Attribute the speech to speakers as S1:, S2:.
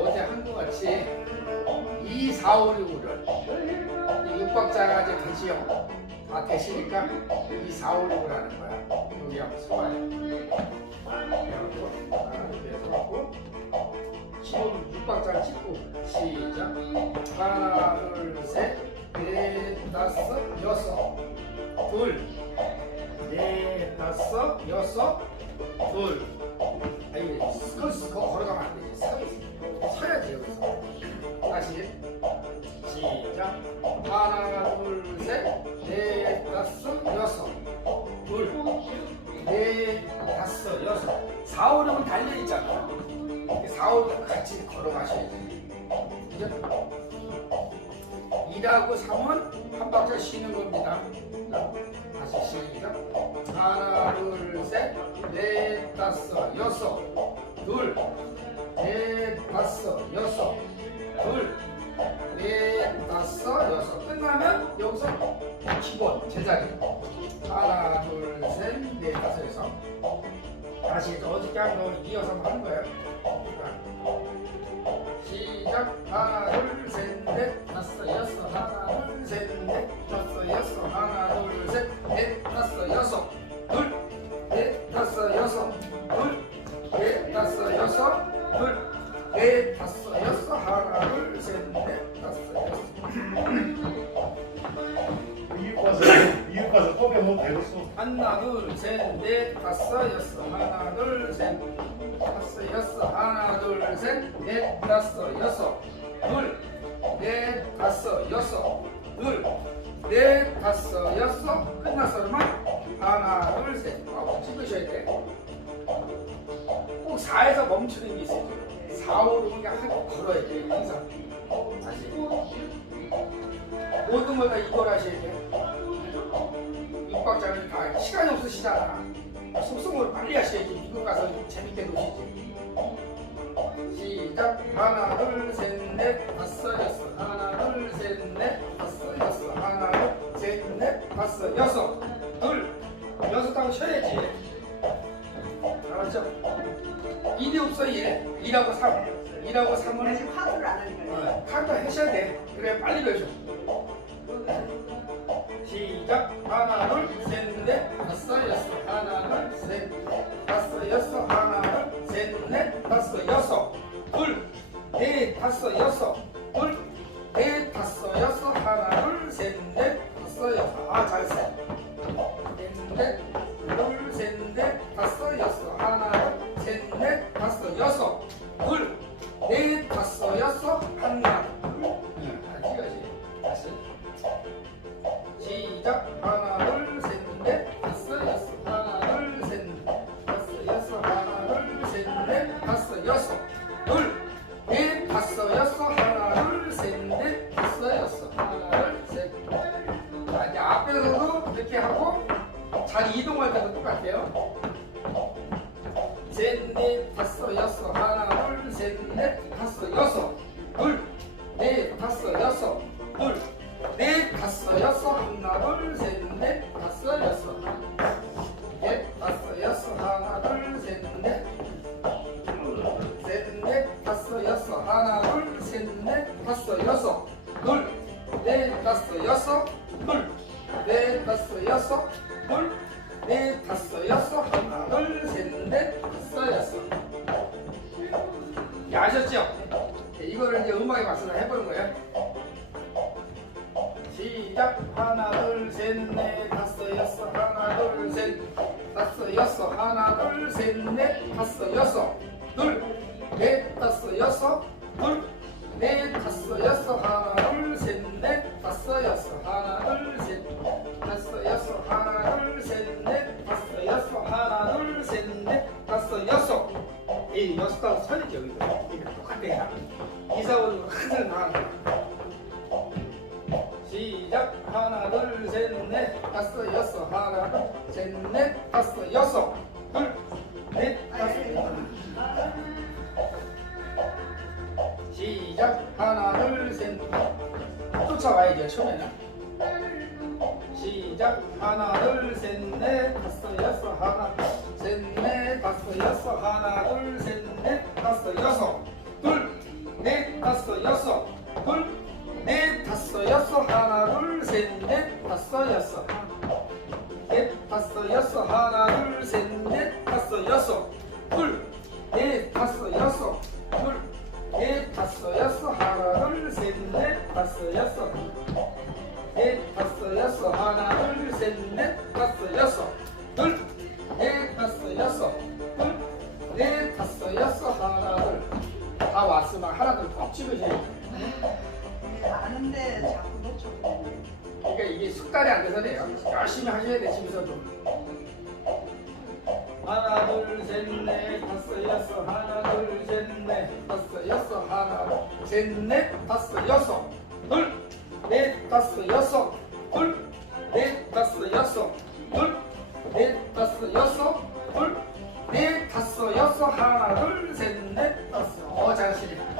S1: 어제 한 것 같이 2, 4, 5, 6, 5를 육박자가 이제 되지요. 다 되시니까 2, 4, 5, 6을 하는 거야. 여기 한번 써봐요. 그래갖고 하나, 둘, 셋 하고 지금 육박자 찍고 시작. 하나, 둘, 셋, 넷, 다섯, 여섯, 둘, 넷, 다섯, 여섯, 둘. 아니, 스커스 걸어가면 안 되지. 서, 서 4, 5령은 달려있잖아. 4호령 같이 걸어가셔야 돼. 그죠? 2하고 3은 한 박자 쉬는 겁니다. 다시 시작. 하나 둘셋넷 네, 다섯 여섯. 둘넷 네, 다섯 여섯. 둘넷 네, 다섯 여섯. 끝나면 여기서 기본 제자리. 하나 둘셋넷 다섯 여섯. 다시 또 어저께 한 거 이어서 한번 하는 거예요. 자, 시작. 하나, 둘, 셋, 넷, 다섯, 여섯. 하나, 둘, 셋, 넷, 다섯, 여섯. 하나, 둘, 셋, 넷, 다섯, 여섯. 둘, 넷, 다섯, 여섯. 둘, 넷, 다섯, 여섯. 둘, 넷, 다섯, 여섯, 하나, 둘, 셋, 넷,
S2: 커피 한번 배웠어.
S1: 하나, 둘, 셋, 넷, 다섯, 여섯, 하나, 둘, 셋, 다섯, 여섯, 하나, 둘, 셋, 넷, 다섯, 여섯, 둘, 넷, 다섯, 여섯, 둘, 넷, 다섯, 여섯, 끝났어, 그러면 하나, 둘, 셋, 하고 찍으셔야 돼. 꼭 4에서 멈추는 게 있어요. 4, 5, 6은 그냥 하고 걸어야 돼, 항상. 다시. 모든 걸 다 이걸 하셔야 돼. 육박자는 다 시간이 없으시잖아. 속성으로 빨리 하셔야지. 미국 가서 재밌게 노시지. 시작. 하나, 둘, 셋, 넷, 다섯, 여섯. 하나, 둘, 셋, 넷, 다섯, 여섯. 하나, 둘, 셋, 넷, 다섯, 여섯. 둘, 여섯 하고 쉬어야지. 알았죠? 일이 없어, 일. 일하고 삼. 일하고 삼은
S3: 아직 화두를 안 하니까.
S1: 어, 카드 하셔야 돼. 그래 빨리. 하나, 둘, 셋, 넷, 다섯, 여섯. 하나, 둘, 셋, 넷, 다섯, 여섯. 하나, 둘, 셋, 넷, 다섯, 여섯. 둘, 넷, 다섯, 여섯. 둘, 넷, 다섯, 여섯. 하나, 둘, 셋, 넷, 다섯, 여섯. 아, 잘했어. 셋, 넷, 둘넷 다섯 여섯. 하나 둘셋넷. 다섯 여섯. 하나 둘셋 자 이제 앞에서도 이렇게 하고 잘 이동할 때도 똑같아요. 셋넷 다섯 여섯. 하나 둘셋넷 다섯 여섯 다섯, 여섯, 둘, 넷, 다섯, 여섯, 둘, 넷, 다섯, 여섯, 하나, 둘, 셋, 넷, 다섯, 여섯. 예, 아셨죠? 네, 이거를 이제 음악에 맞춰서 해보는 거예요. 시작. 하나 둘셋넷 다섯 여섯 하나 둘셋. 다섯 여섯 하나 둘셋넷 다섯 여섯. 둘넷 다섯 여섯. 둘넷 다섯 여섯 하나 둘셋넷 다섯 여섯 하나 둘셋. 다섯 여섯 하나 둘셋넷. 다섯 여섯 하나 둘셋넷. 다섯 여섯 이 여섯하고 선이죠 이거 이거 똑같아 이사오는 항상 거야 시작. 하나 둘셋넷. 다섯 여섯 하나 둘셋넷. 다섯 여섯 쫓아가야 돼요 처음에는. 시작. 하나 둘셋넷 다섯 여섯 하나 셋넷 다섯 여섯 하나 둘셋넷 다섯 여섯. 둘넷 다섯 여섯.
S3: 둘넷 다섯 여섯 하나
S1: 둘셋넷 다섯 여섯. 넷 다섯 여섯 하나 둘셋넷 다섯 여섯. 이게 습관이 안 돼서 돼요. 열심히 하셔야 돼, 집에서도. 하나, 둘, 셋, 넷, 다섯, 여섯. 하나, 둘, 셋, 넷, 다섯, 여섯. 하나, 셋, 넷, 다섯, 여섯. 둘, 넷, 다섯, 여섯. 둘, 넷, 다섯, 여섯. 둘, 넷, 다섯, 여섯. 둘, 넷, 다섯, 여섯. 하나, 둘, 셋, 넷, 다섯. 어, 잘하시네.